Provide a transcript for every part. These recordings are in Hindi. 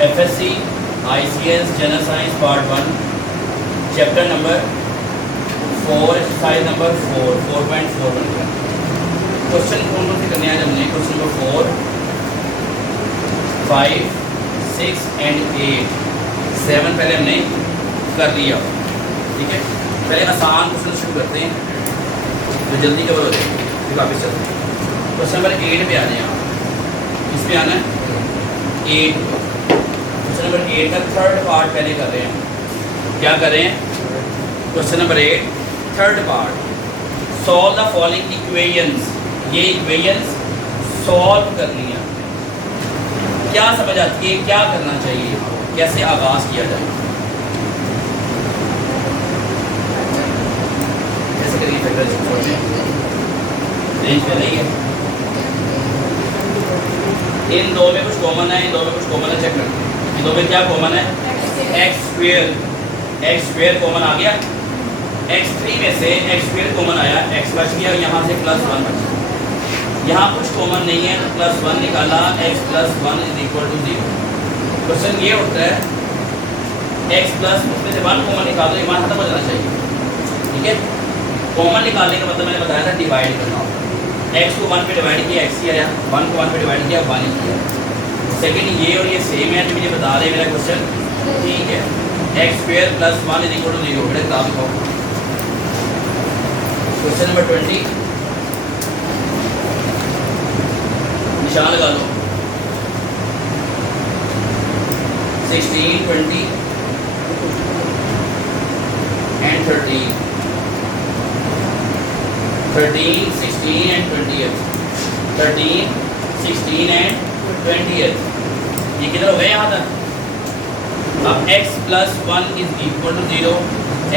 FSC ICS general science part 1 chapter number 4 exercise number 4.4 बनकर क्वेश्चन कौन से करने आज हमने क्वेश्चन नंबर 4 5 6 एंड 8 7 पहले हमने कर लिया। ठीक है, पहले आसान क्वेश्चन शुरू करते हैं तो जल्दी कवर हो जाएंगे, फिर वापस चलते हैं। क्वेश्चन नंबर 8 पे आ जाए आप, किस पे आना है 8। क्वेश्चन नंबर 8 का थर्ड पार्ट पहले कर रहे हैं। क्या कर रहे हैं? Question number 8 third part, solve the following equations. ये इक्वेशंस सॉल्व करनी है। क्या समझ आती है, क्या करना चाहिए, कैसे आगाज किया जाए, कैसे करिए? रेंज पे नहीं है, इन दो में कुछ कॉमन है, इन दो में कुछ कॉमन है, चेक करते हैं। इन दो में क्या कॉमन है? एक्स स्क्वेयर कॉमन आ गया। x3 में से एक्स स्क्वेयर कॉमन आया, x बच गया, यहाँ से +1 बच गया। यहाँ कुछ कॉमन नहीं है तो +1 निकाला, x + 1 = 0। क्वेश्चन ये उठता है x प्लस उसमें से 1 कॉमन निकालो, ये मान खत्म हो जाना चाहिए। ठीक है, कॉमन निकालने का मतलब मैंने बताया था डिवाइड करना होता है। x को 1 पे डिवाइड किया, x ही आया, 1 को 1 पे डिवाइड किया, 1 ही किया। सेकंड ये और ये सेम है तो मुझे बता रहे मेरा क्वेश्चन ठीक है। x² + 1 = 0। मेरे किताब दिखाओ। क्वेश्चन नंबर 20 निशान लगा लो। 16, 20 and 13, 16 and 20th, 13, 16 and 20th। ये किधर हो गए यहाँ तक? अब x + 1 = 0,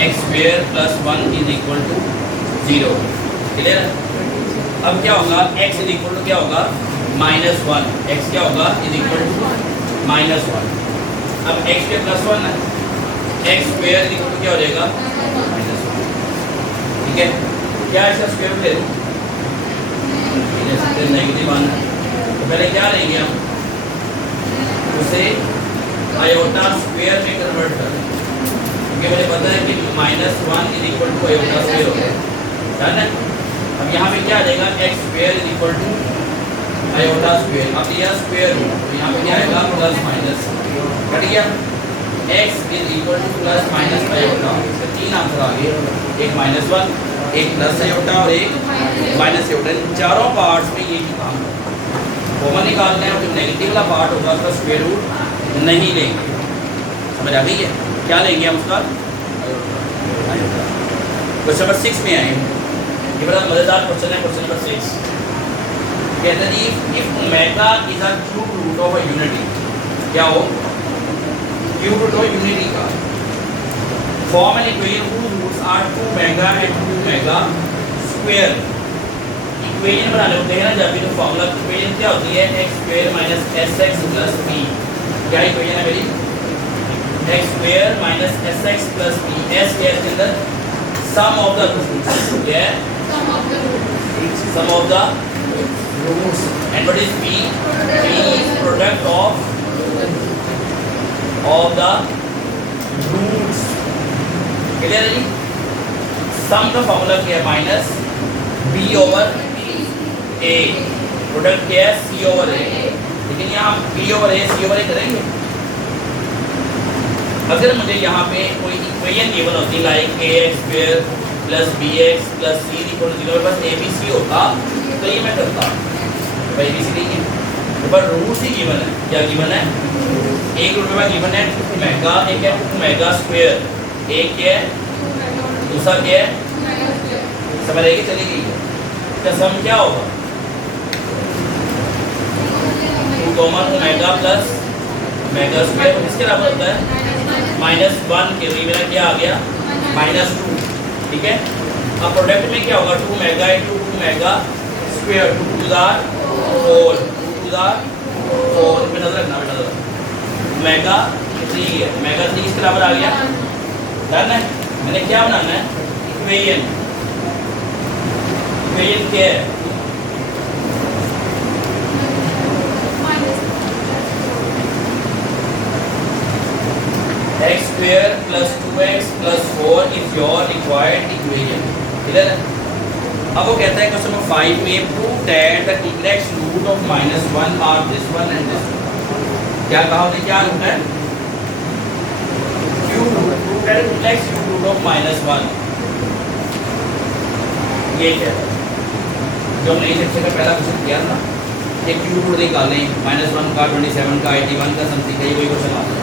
x² + 1 = 0। क्लियर है? अब क्या होगा? x = क्या होगा? -1। x क्या होगा? -1। अब x के +1 है, x² क्या हो जाएगा? ठीक है, क्या इसका स्क्वायर ले लूँ? नेगेटिव आना है तो पहले क्या लेंगे हम? उसे आयोटा स्क्वायर में कन्वर्ट कर दें, क्योंकि मुझे पता है कि -1 = आयोटा स्क्वायर हो गया है ना। अब यहाँ पे क्या आ जाएगा? x² = iota square. अब यह स्क्वायर रूट तो यहाँ पे क्या आएगा? +- कट गया। x = +- iota. इसका 3 आंसर आ गए, एक -1, एक प्लस आयोटा और एक माइनस आयोटा। इन चारों पार्ट्स में ये ही काम कॉमन निकालना है। जो नेगेटिव वाला पार्ट होगा उसका स्क्वायर रूट नहीं लेंगे। समझ आ गई है? क्या लेंगे हम उसका? क्वेश्चन नंबर 6 में आए। ये बड़ा मज़ेदार क्वेश्चन है। क्वेश्चन नंबर 6 कहते हैं जी if omega is a cube root of a unity, क्या हो? क्यूब रूट ऑफ यूनिटी का form an equation whose roots are 2 and 2 square. Equation बनाने होते हैं ना जब भी, तो फॉर्मूला इक्वेशन क्या होती है? x² - sx + p। क्या इक्वेशन है मेरी? x² - sx + p। s के अंदर सम ऑफ द रूट्स, क्या है? Sum of the roots. And what is p? p is product of the roots. Clear है जी? सम का फॉर्मूला क्या है? -b/a। प्रोडक्ट क्या है? c/a। लेकिन यहाँ b/a करेंगे। अगर मुझे यहाँ पे कोई इक्वेशन गिवन होती लाइक ax² + bx + c = 0, बस abc होता तो ये मैं करता। भाई abc नहीं है, पर रूट ही गिवन है। क्या गिवन है? एक रूट में गिवन है 2 एक है 2 एक क्या है, दूसरा क्या है? समझ आएगी? चली गई है। इसका सम क्या होगा? 2 + स्क्वायर इसके बराबर होता है -1 के लिए मेरा क्या आ गया? -2। ठीक है, अब प्रोडक्ट में क्या होगा? 2 × 2 स्क्वायर, 2 × 4, 2 × 4 पे नजर रखना बेटा। -3 है, -3 किसके बराबर आ गया? डन है। मैंने क्या बनाना है? इक्वेशन। इक्वेशन क्या है? Plus 2x plus 4 is your required equation. Clear है? अब वो कहता है क्वेश्चन नंबर 5 में prove that the exact root of -1 are this one and this one. क्या कहा हमने, क्या रूट है? Cube root. Prove that the exact root of -1, ये क्या है जो हमने इस सेक्शन का पहला क्वेश्चन किया था, एक क्यूब रूट निकालें -1 का, 27 का, 81 का, समथिंग का, ये वही क्वेश्चन आता है।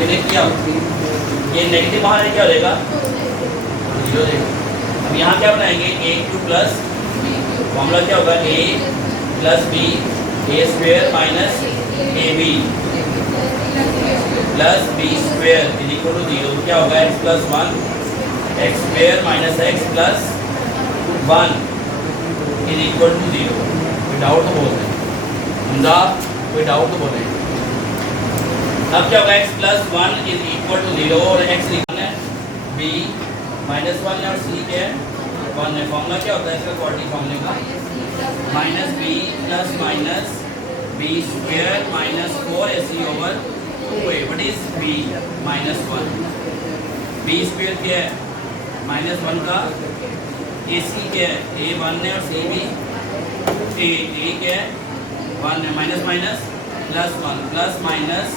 ये देखिए आप, ये नेगेटिव बाहर है, क्या हो जाएगा? 0 देगा। अब यहाँ क्या बनाएंगे? ए क्यूब प्लस फॉर्मूला क्या होगा? A plus b a square minus a b plus b square is equal to 0। क्या होगा? X plus 1 x square minus x plus 1 is equal to 0। कोई डाउट तो बोल रहे हैं, कोई डाउट तो बोल रहे हैं। अब क्या होगा? X plus 1 is equal to 0 और एक्स लिखना है बी -1 और सी के 1 है। फॉर्मूला क्या होता है इसका? क्वाड्रेटिक फॉर्मूले का minus b plus minus b square minus 4ac over 2a। What is b? -1। B square क्या है? -1 का ac क्या है? a 1 है और c भी a क्या है? 1 है। Minus minus plus 1 plus minus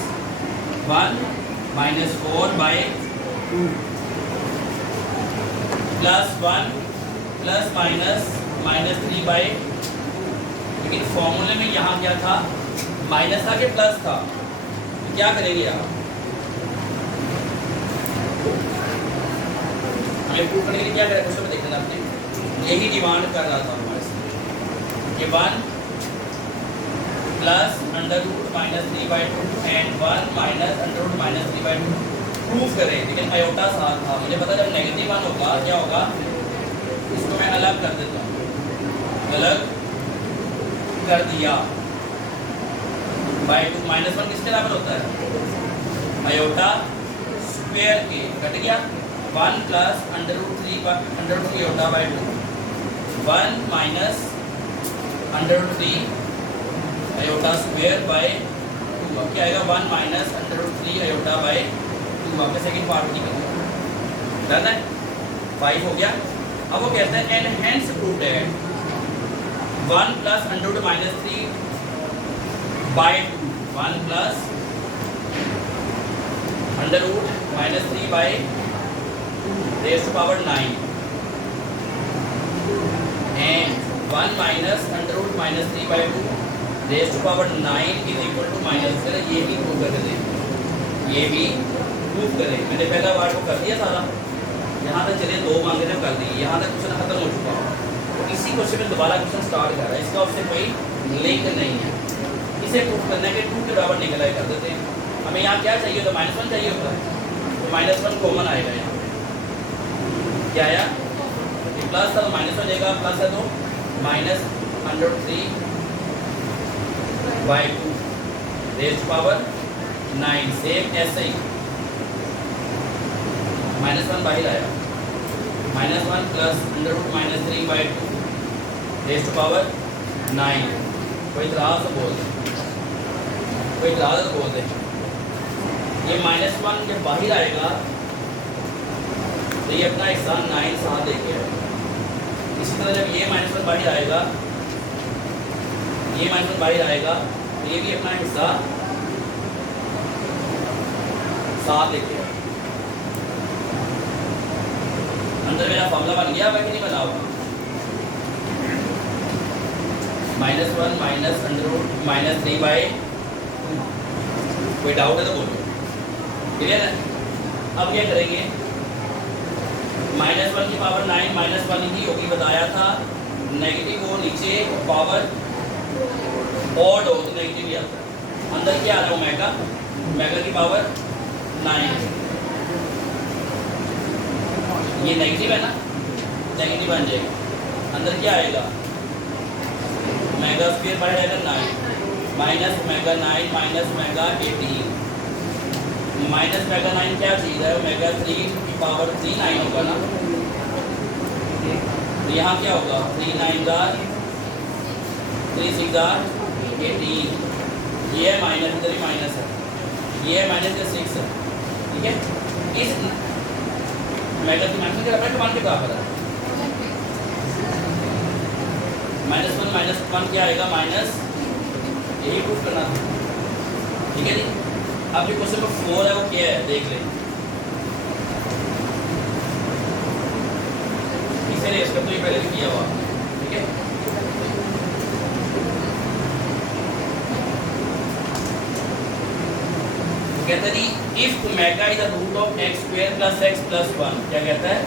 1 -4/2 plus 1 plus -3/2। लेकिन फॉर्मूले में यहाँ क्या था? माइनस था कि प्लस था? तो क्या करेंगे आप? हमें प्रूव करने के लिए क्या करें? क्वेश्चन में देखना आपने, यही डिमांड कर रहा था हमारे से कि 1 प्लस √-3/2 एंड 1 माइनस √-3/2 प्रूफ करें। लेकिन आयोटा साथ था, मुझे पता जब नेगेटिव 1 होगा क्या होगा? इसको मैं अलग कर देता हूँ, अलग कर दिया बाय 2। -1 किसके बराबर होता है? आयोटा स्क्वायर के, कट गया 1 plus √3 iota by 2 1 minus √3 iota square by 2। अब क्या आएगा? 1 माइनस √3 आयोटा बाय 2। आपका सेकंड पार्ट निकल डन है, 5 हो गया। अब वो कहता है and hence prove that 1 plus √-3/2 1 plus √-3/2 raise to power 9 and 1 minus √-3/2 raise to power 9 is equal to minus. चलो ये भी प्रूव करके दें, ये भी प्रूव करें। मैंने पहला बार को कर दिया सारा, यहाँ तक चलिए 2 मांगे थे कर दिए, यहाँ तक क्वेश्चन खत्म हो चुका है। तो इसी क्वेश्चन में दोबारा क्वेश्चन स्टार्ट कर रहा है, इसका उससे कोई लिंक नहीं है। इसे प्रूव करने के 2 के बराबर निकल कर देते हैं। हमें यहाँ क्या चाहिए? तो -1 चाहिए होता है, तो -1 कॉमन आएगा यहाँ। क्या आया? ये प्लस था तो माइनस हो जाएगा, प्लस है तो minus √3/2 raise to power 9। Same ऐसे ही -1 बाहर आया, -1 प्लस √-3/2 रेज़ टू पावर 9। कोई इतराज़ तो बोल दे, कोई इतराज़ तो बोल दे। ये -1 जब बाहर आएगा तो ये अपना हिस्सा 9 साथ देके आएगा। इसी तरह जब ये -1 बाहर आएगा, ये -1 बाहर आएगा तो ये भी अपना हिस्सा साथ देके आएगा। अंदर मेरा फॉर्मूला बन गया कि नहीं बना हुआ? -1 माइनस √-3/2। कोई डाउट है तो बोलो, क्लियर है? अब क्या करेंगे? -1 की पावर 9 -1 ही होगी, बताया था। नेगेटिव हो नीचे, पावर ऑड हो तो नेगेटिव ही आता है। अंदर क्या आ रहा है? ओमेगा, ओमेगा की पावर 9। ये नेगेटिव है ना, नेगेटिव बन जाएगा। अंदर क्या आएगा? ओमेगा स्क्वायर बाय आएगा 9 minus omega 9 minus omega 18 minus omega 9 क्या चीज़ है? ओमेगा 3 की पावर 3 9 होगा ना, तो यहाँ क्या होगा? 3 9 3 6 18। ये माइनस, इधर भी माइनस है, ये माइनस का 6 है, ठीक है। इस ओमेगा की माइनस क्या अपने वन के बराबर है। -1 क्या आएगा माइनस, यही प्रूफ करना था। ठीक है जी। अब जो क्वेश्चन नंबर 4 है वो क्या है देख लें। इसे रेस कर, तो ये पहले भी किया हुआ। ठीक है, तो कहता है जी if omega is the root of x square plus x plus 1, क्या कहता है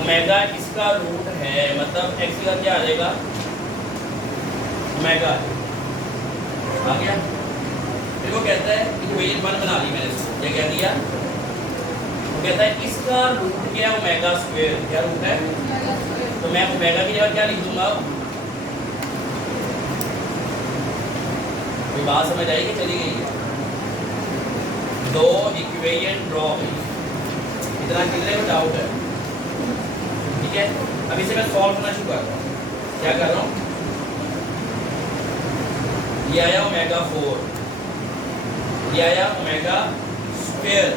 ओमेगा इसका रूट है, मतलब x का क्या आ जाएगा ओमेगा आ गया। फिर वो कहता है इक्वेशन 1 बना ली मैंने इसको, क्या कह दिया, वो कहता है इसका रूट क्या है ओमेगा स्क्वायर, क्या रूट है, तो मैं ओमेगा की जगह क्या लिख दूंगा, कोई बात समझ आएगी, चली गई है। दो इक्वेशन ड्रॉ हुई, इतना क्लियर है, डाउट है। ठीक है, अब इसे मैं सॉल्व करना शुरू करता हूँ। क्या कर रहा हूँ, ये आया ओमेगा 4, ये आया ओमेगा स्क्वायर,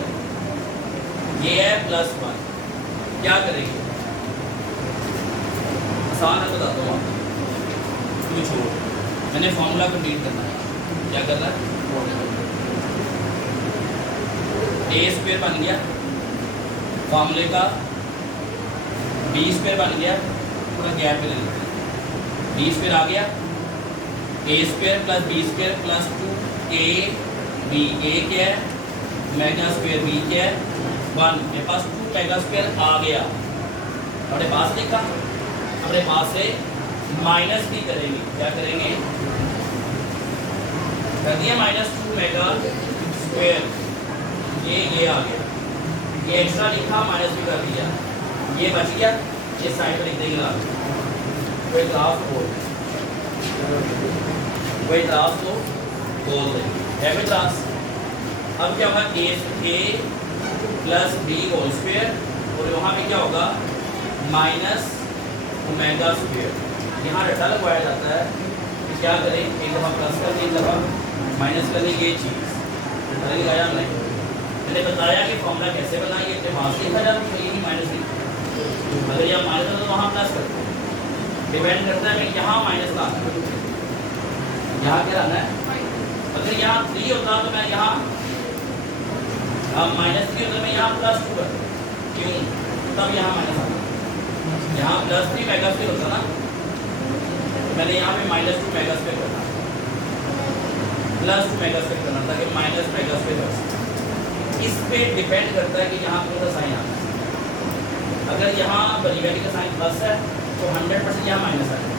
ये है +1। क्या करेंगे, आसान है, बताता हूँ आपको, तू छोड़, मैंने फॉर्मूला कंप्लीट करना है। क्या करना है, a स्क्वायर बन गया फॉर्मूले का, b स्क्वायर बन गया, थोड़ा गैप पे ले लेते हैं, b स्क्वायर आ गया, a square plus b square plus 2ab, a क्या है ओमेगा स्क्वायर, b क्या है 1, मेरे पास 2 ओमेगा स्क्वायर आ गया। अपने पास लिखा, अपने पास से माइनस भी करेंगे, क्या करेंगे, कर दिया -2 ओमेगा स्क्वायर, ये आ गया, ये एक्स्ट्रा लिखा माइनस भी कर दिया, ये बच गया, ये साइड पर लिख देंगे ला, कोई ग्राफ बोल, कोई ग्राफ को बोल देंगे, है कोई ग्राफ। अब क्या होगा, a plus b whole square, और वहाँ पे क्या होगा माइनस ओमेगा स्क्वायर, यहाँ रट्टा लगवाया जाता है कि क्या करें, एक दफ़ा प्लस कर दें, एक दफ़ा माइनस कर दें, ये चीज़ रट्टा लगाया हमने। मैंने बताया कि फॉर्मूला कैसे बनाएंगे, अपने वहाँ से लिखा जाता है, ये माइनस लिखा, अगर यहाँ माइनस है तो वहाँ प्लस करते हैं, डिपेंड करता है मैं यहाँ माइनस लाना है, यहाँ क्या लाना है, अगर यहाँ 3 होता तो मैं यहाँ -3 होता मैं यहाँ +2 करता, क्यों, तब यहाँ माइनस आता, यहाँ +3 मेगा स्क्वायर होता ना, मैंने यहाँ पे -2 मेगा स्क्वायर करना, +2 मेगा स्क्वायर करना था कि -मेगा स्क्वायर कर, इस पे डिपेंड करता है कि यहाँ कौन सा साइन आता है। अगर यहाँ बड़ी वैल्यू का साइन प्लस है तो 100% यहाँ माइनस आएगा।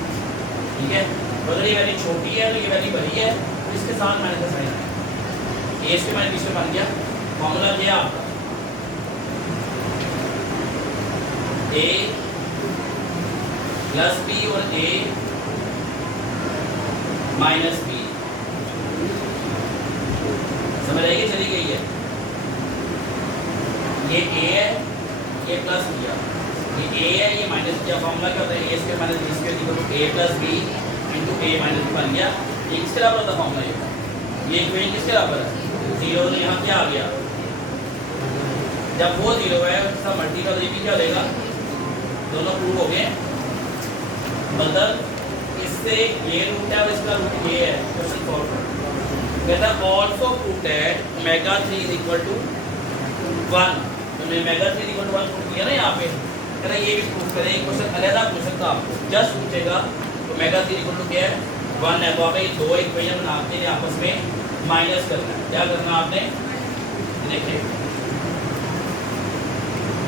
ठीक है, अगर ये वैल्यू छोटी है तो ये वैल्यू बड़ी है, तो इसके साथ माइनस का साइन आएगा। ए इसके माइनस बन गया, फॉर्मूला ये आपका a प्लस b और a माइनस b, समझ आएगी, चली गई है। ये a है, ये प्लस किया, ये a है, ये माइनस किया, फॉर्मूला क्या होता है, a square minus b square equal to a plus b into a minus b बन गया। ये किसके बराबर होता है फॉर्मूला, ये इक्वेशन किसके बराबर है, 0, तो यहाँ क्या आ गया, जब वो 0 है उसका मल्टीपल ये भी क्या देगा, दोनों प्रूव हो गए, मतलब इससे ये रूट है और इसका रूट ये है। क्वेश्चन सॉल्व कहता है also prove that omega 3 is equal to 1, तो मैं ओमेगा 3 इक्वल टू 1 प्रूव किया ना यहाँ पे, कहता ये भी प्रूव करें। क्वेश्चन अलग पूछ सकता आपको, जस्ट पूछेगा ओमेगा 3 इक्वल टू क्या है 1 है, तो आप ये दो इक्वेशन बनाते हैं आपस में माइनस करना है। क्या करना आपने, देखिए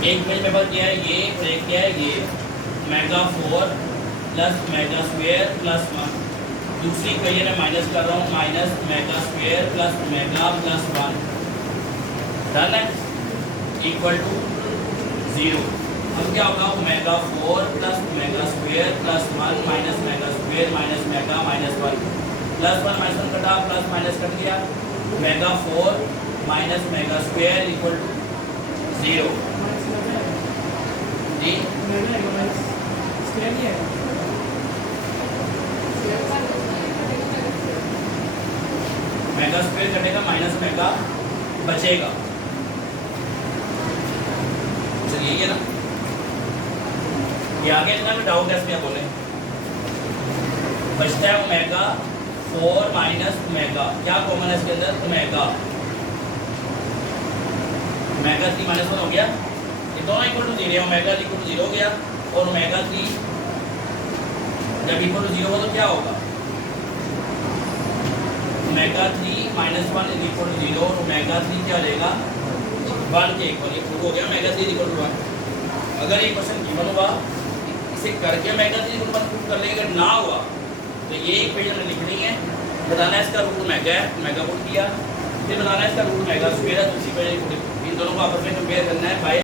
एक इक्वेशन में बस क्या है ये, और एक क्या है ये, omega 4 plus omega square plus 1, दूसरी इक्वेशन में माइनस कर रहा हूँ, minus omega square plus omega plus 1, done है, इक्वल टू 0। अब क्या होगा, omega 4 plus omega square plus 1 minus omega square minus omega minus 1, plus 1 minus 1 कटा, प्लस माइनस कट गया, omega 4 minus omega square equal to 0 जी। ओमेगा स्क्वायर कटेगा, माइनस ओमेगा बचेगा, आंसर यही है ना। ये आगे इतना भी डाउट है इसमें, आप बोले बचता है ओमेगा 4 माइनस ओमेगा, क्या कॉमन है इसके अंदर, ओमेगा। ओमेगा 3 माइनस 1 हो गया, ये दोनों इक्वल टू 0 है, ओमेगा इक्वल टू 0 हो गया और ओमेगा 3 जब इक्वल टू 0 हो तो क्या होगा, omega 3 minus 1 is equal to 0 और ओमेगा 3 क्या रहेगा 1 के इक्वल, ये प्रूव हो गया ओमेगा 3 इक्वल टू 1। अगर ये क्वेश्चन गिवन हुआ इसे करके ओमेगा 3 इक्वल टू 1 प्रूव कर लेंगे, अगर ना हुआ तो ये एक पेज हमें लिखनी है, बताना है इसका रूट ओमेगा है, ओमेगा पुट किया, फिर बताना है इसका रूट ओमेगा स्क्वायर है, तो उसी पेज इन दोनों को आपस में कंपेयर करना है बाय